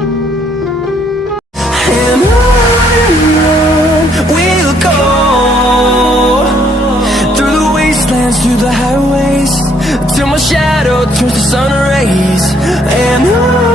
And on we'll go, through the wastelands, through the highways, till my shadow turns to sun rays. And on